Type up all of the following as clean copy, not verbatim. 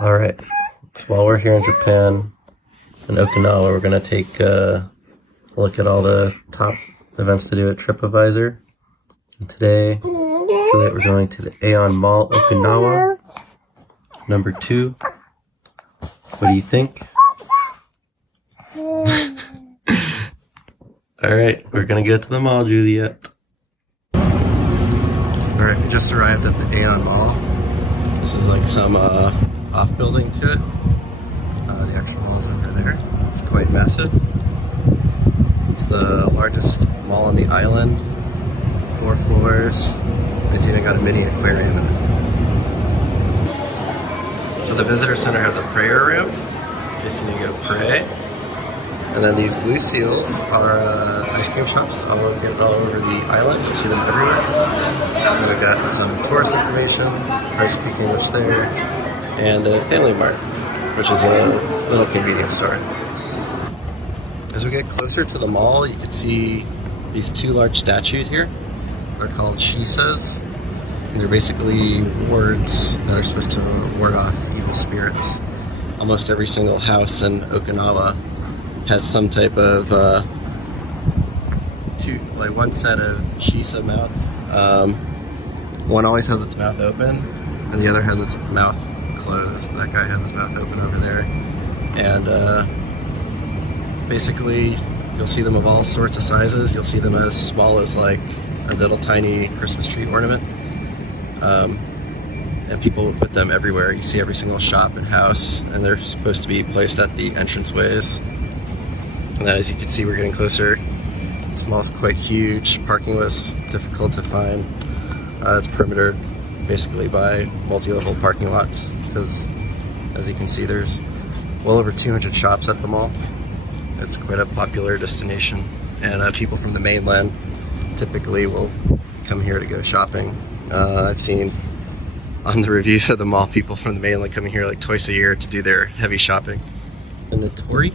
Alright, so while we're here in Japan, in Okinawa, we're going to take a look at all the top events to do at TripAdvisor. And today, we're going to the Aeon Mall, Okinawa, number 2. What do you think? Alright, we're going to get to the mall, Juliet. Alright, we just arrived at the Aeon Mall. This is like some off-building to it. The actual mall is over there. It's quite massive. It's the largest mall on the island. 4 floors. It's even got a mini aquarium in it. So the visitor center has a prayer room, in case you need to go pray. And then these blue seals are ice cream shops all over the island. You'll see them everywhere. And we've got some tourist information, I speak English there, and a Family Mart, which is a little convenience store. As we get closer to the mall, you can see these 2 large statues here. They're called shisas. And they're basically wards that are supposed to ward off evil spirits. Almost every single house in Okinawa has some type of one set of shisa mouths. One always has its mouth open, and the other has its mouth closed. That guy has his mouth open over there. And basically, you'll see them of all sorts of sizes. You'll see them as small as like a little tiny Christmas tree ornament. And people put them everywhere. You see every single shop and house, and they're supposed to be placed at the entranceways. And as you can see, we're getting closer. This mall is quite huge. Parking was difficult to find. It's perimetered basically by multi-level parking lots because, as you can see, there's well over 200 shops at the mall. It's quite a popular destination, and people from the mainland typically will come here to go shopping. I've seen on the reviews of the mall people from the mainland coming here like twice a year to do their heavy shopping. And Notori,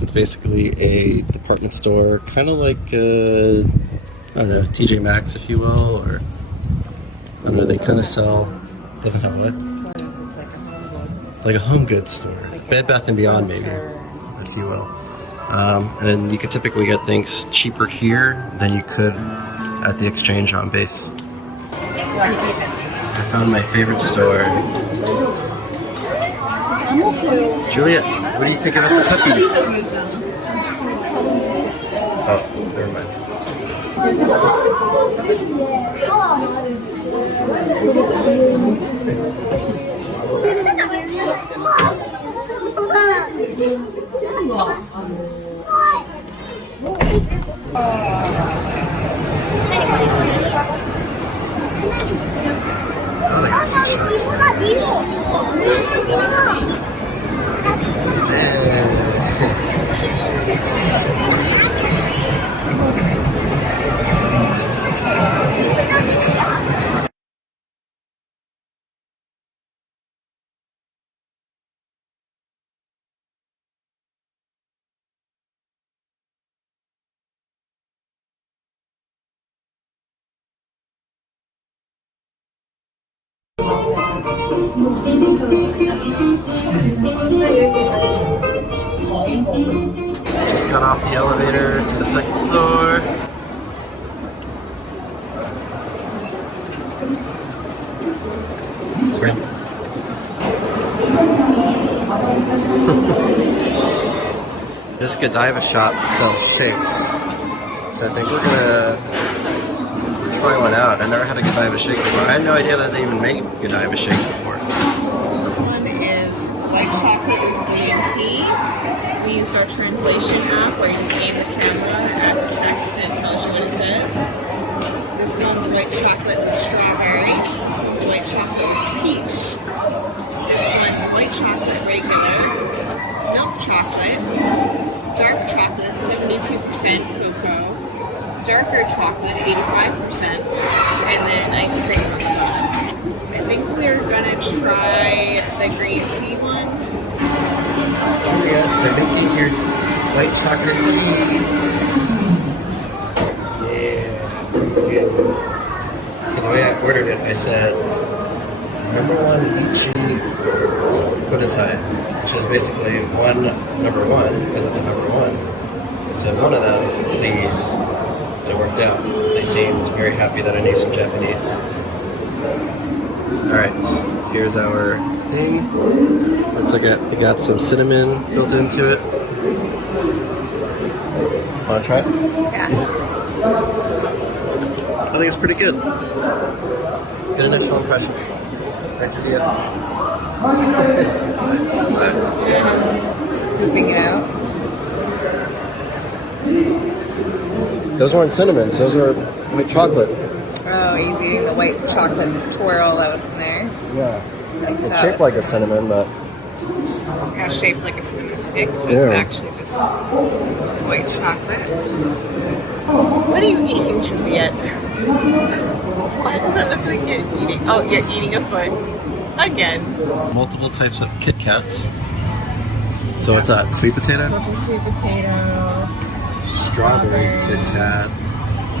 it's basically a department store, kind of like, I don't know, TJ Maxx, if you will, or, I don't know, they kind of sell, doesn't have what? Like a home goods store. Bed Bath & Beyond, maybe, if you will. And you could typically get things cheaper here than you could at the exchange on base. I found my favorite store. Juliet, what do you think about the puppies? Oh, never mind. Oh, they got 2 sharks Just got off the elevator to the 2nd floor. It's great. This Godiva shop sells shakes, so I think we're gonna try one out. I never had a Godiva shake before. I had no idea that they even made Godiva shakes before. This one is white chocolate and green tea. We used our translation app where you scan the camera at the text and it tells you what it says. This one's white chocolate with strawberry. This one's white chocolate with peach. This one's white chocolate regular, milk chocolate, dark chocolate 72% cocoa, darker chocolate 85%, and then ice cream on the bottom. I think we're gonna try the green tea one. Oh yeah, they're making your white chocolate tea. Yeah, good. So the way I ordered it, I said, number 1 lychee Kudasai, which is basically one number one, because it's a number one. So one of them, please. And it worked out. They seemed very happy that I knew some Japanese. Alright, here's our thing. Looks like it got some cinnamon built into it. Wanna try it? Yeah. I think it's pretty good. Good initial impression. Right to the end. Scooping it out. Those weren't cinnamons, those are white chocolate. Oh, he's eating the white chocolate twirl that was in there. Yeah. Like It's shaped like a cinnamon, but kind of shaped like a cinnamon stick, but yeah. it's actually just white chocolate. What are you eating, Juliet? Why does it look like you're eating? Oh, you're eating a foot. Again. multiple types of Kit Kats. So what's that? Sweet potato? Purple sweet potato. Strawberry Kit Kat.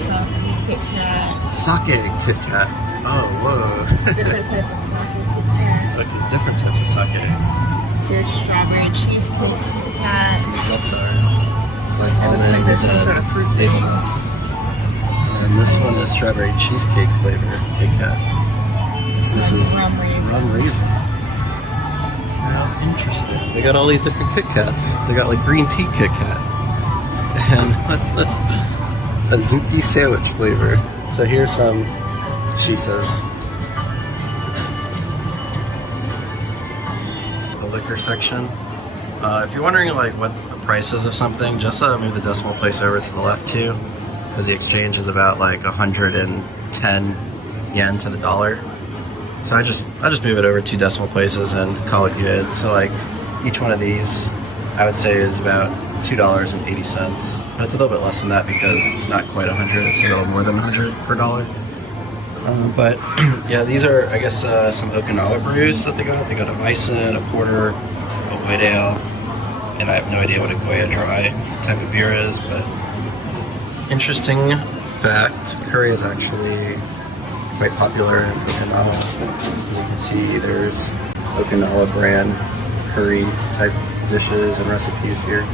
Sake Kit Kat. Sake Kit Kat. Oh, whoa. Different type of sake Kit Kat. Okay, different types of sake. There's strawberry cheesecake Kit Kat. These nuts are it's like It looks like almond, there's some sort of fruit thing. hazelnuts. And this one is strawberry cheesecake flavor Kit Kat. This is rum raisin. rum raisin. How interesting. They got all these different Kit Kats. They got like green tea Kit Kat. And what's this? Azuki sandwich flavor. So here's some shisas. The liquor section. If you're wondering like what the price is of something, just move the decimal place over to the left too, because the exchange is about like 110 yen to the dollar. So I just move it over 2 decimal places and call it good. So like each one of these, I would say is about $2.80. But it's a little bit less than that because it's not quite 100. It's a little more than 100 per dollar. But yeah, these are I guess some Okinawa brews that they got. They got a Weissen, a porter, a white ale, and I have no idea what a Goya dry type of beer is. But interesting fact: curry is actually quite popular in Okinawa. As you can see, there's Okinawa brand curry type dishes and recipes here.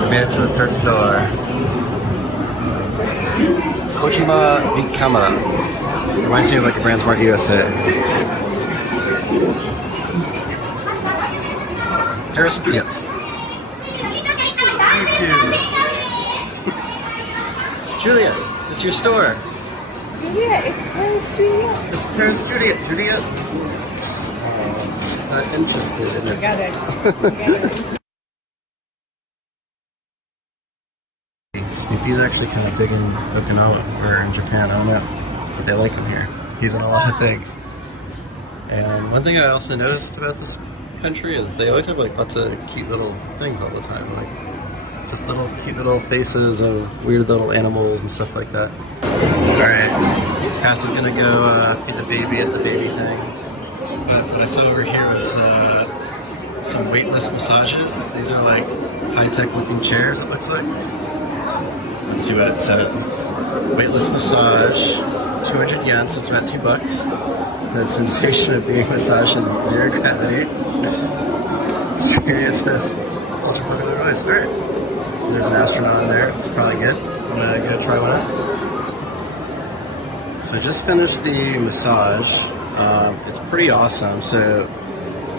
We made it to the 3rd floor. Kojima Big Camera. Reminds me of like a Brand Smart USA. Here are some peanuts. Thank you. Julia, it's your store. Juliet, it's Paris Juliet. It's Paris Juliet. Juliet. Not interested in it. Got it. Snoopy's actually kind of big in Okinawa or in Japan. I don't know, but they like him here. He's in a lot of things. And one thing I also noticed about this country is they always have like lots of cute little things all the time, like just little cute little faces of weird little animals and stuff like that. All right, Cass is gonna go feed the baby at the baby thing. But what I saw over here was some weightless massages. These are like high-tech looking chairs, it looks like. Let's see what it said. Weightless massage, 200 yen, so it's about $2. The sensation of being massaged in 0 gravity. Experience this ultra popular device. Alright. So there's an astronaut in there. It's probably good. I'm gonna go try one out. So I just finished the massage. It's pretty awesome. So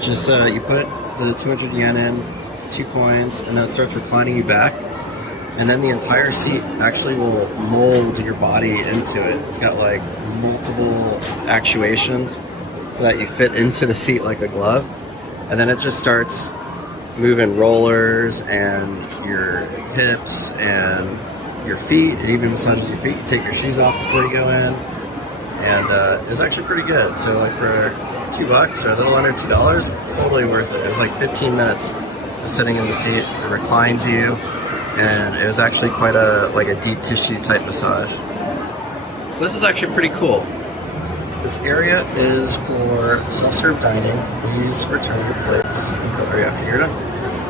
just you put the 200 yen in, 2 coins, and then it starts reclining you back. And then the entire seat actually will mold your body into it. It's got like multiple actuations so that you fit into the seat like a glove. And then it just starts moving rollers and your hips and your feet. It even massages your feet. You take your shoes off before you go in. And it's actually pretty good. So like for $2 or a little under $2, totally worth it. It was like 15 minutes of sitting in the seat. It reclines you. And it was actually quite a deep tissue type massage. This is actually pretty cool. This area is for self-serve dining. Please return your plates and cutlery after you're done.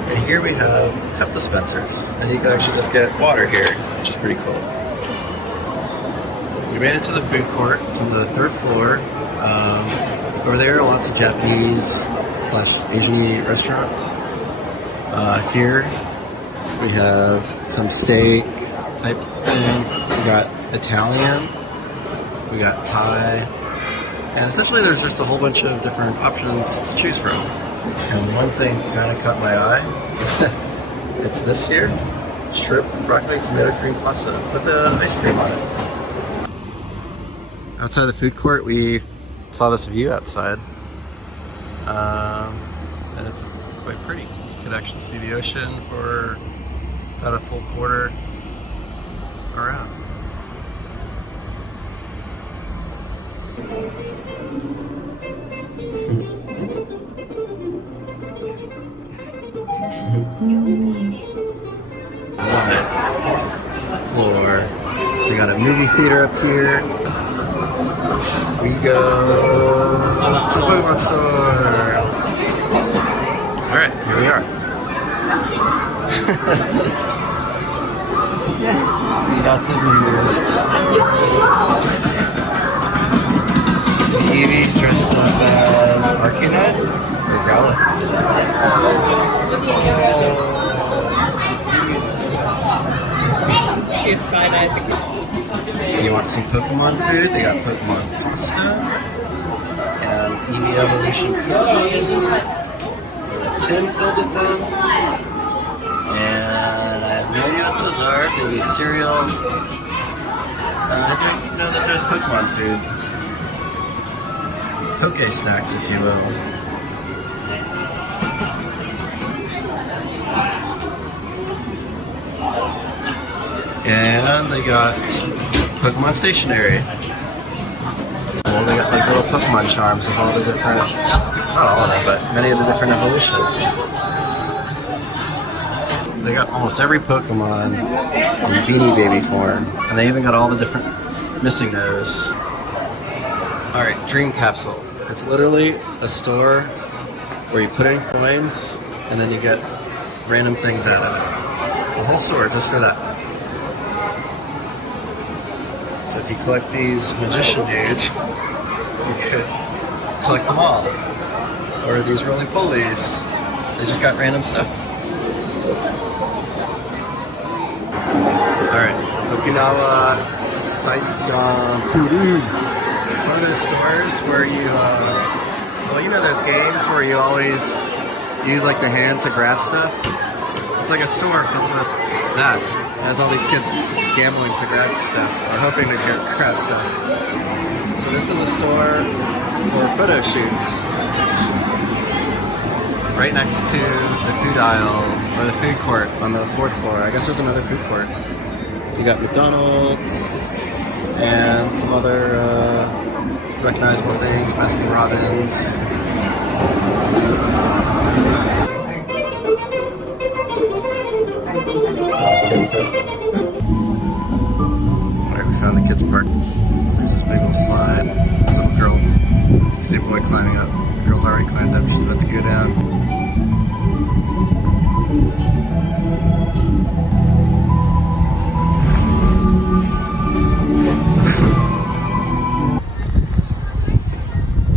And here we have cup dispensers, and you can actually just get water here, which is pretty cool. We made it to the food court. It's on the 3rd floor. Over there are lots of Japanese/Asian restaurants. Here we have some steak type things. We got Italian. We got Thai. And essentially there's just a whole bunch of different options to choose from. And one thing kind of caught my eye. It's this here. Shrimp, broccoli, tomato cream pasta with the ice cream on it. Outside the food court, we saw this view outside. And it's quite pretty. You can actually see the ocean for about a full quarter around. Floor. We got a movie theater up here. We go to the Pokemon store. Alright, here we are. We got the roost. Evie dressed up as Arcanine or Growlithe. He's side-eyed. You want some Pokemon food? They got Pokemon pasta and Eevee evolution cookies. There's a tin filled with them. And I have no idea what those are. Maybe cereal. I didn't know that there's Pokemon food. Poke snacks, if you will. And they got Pokemon stationery. Well, they got like little Pokemon charms of all the different, not all of them, but many of the different evolutions. They got almost every Pokemon in Beanie Baby form, and they even got all the different missing nose. Alright, Dream Capsule. It's literally a store where you put in coins, and then you get random things out of it. The whole store just for that. So if you collect these magician dudes, you could collect them all. Or these roly-polies. They just got random stuff. Alright, Okinawa Saigon Puru. It's one of those stores where you, well, you know those games where you always use like the hand to grab stuff? It's like a store filled with that. It has all these kids gambling to grab stuff, or hoping to grab stuff. So this is a store for photo shoots. Right next to the food aisle, or the food court on the 4th floor. I guess there's another food court. You got McDonald's, and some other recognizable things, Baskin Robbins. Alright, we found the kids' park. There's this big old slide. Some girl, see a boy climbing up. The girl's already climbed up, she's about to go down.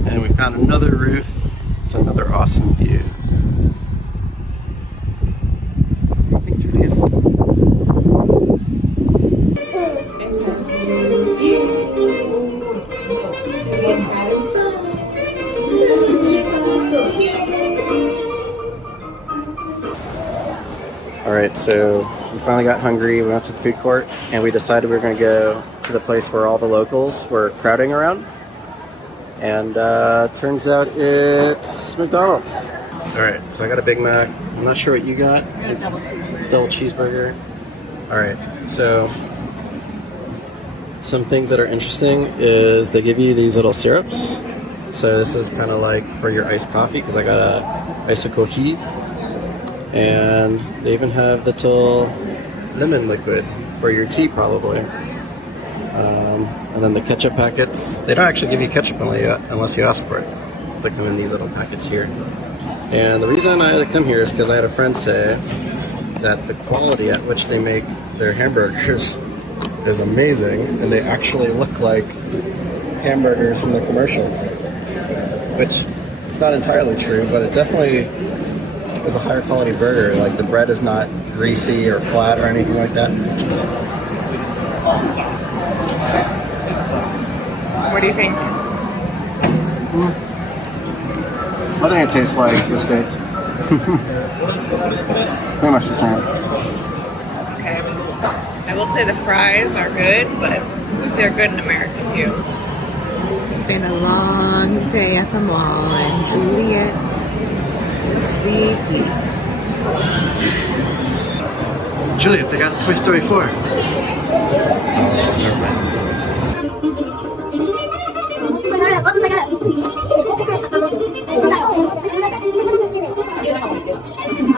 And we found another roof with another awesome view. Alright, so we finally got hungry, we went to the food court, and we decided we were going to go to the place where all the locals were crowding around. And turns out it's McDonald's. Alright, so I got a Big Mac. I'm not sure what you got. And a double cheeseburger. Double cheeseburger. Alright, so some things that are interesting is they give you these little syrups. So this is kind of like for your iced coffee, because I got a icicle heat. And they even have the little lemon liquid for your tea, probably. And then the ketchup packets, they don't actually give you ketchup unless you ask for it. They come in these little packets here. And the reason I had to come here is because I had a friend say that the quality at which they make their hamburgers is amazing, and they actually look like hamburgers from the commercials, which is not entirely true, but it definitely is a higher quality burger. Like, the bread is not greasy or flat or anything like that. What do you think? I think it tastes like the steak. Pretty much the same. Okay. I will say the fries are good, but they're good in America too. It's been a long day at the mall, and Juliet is sleepy. Juliet, they got Toy Story 4. Oh, never mind.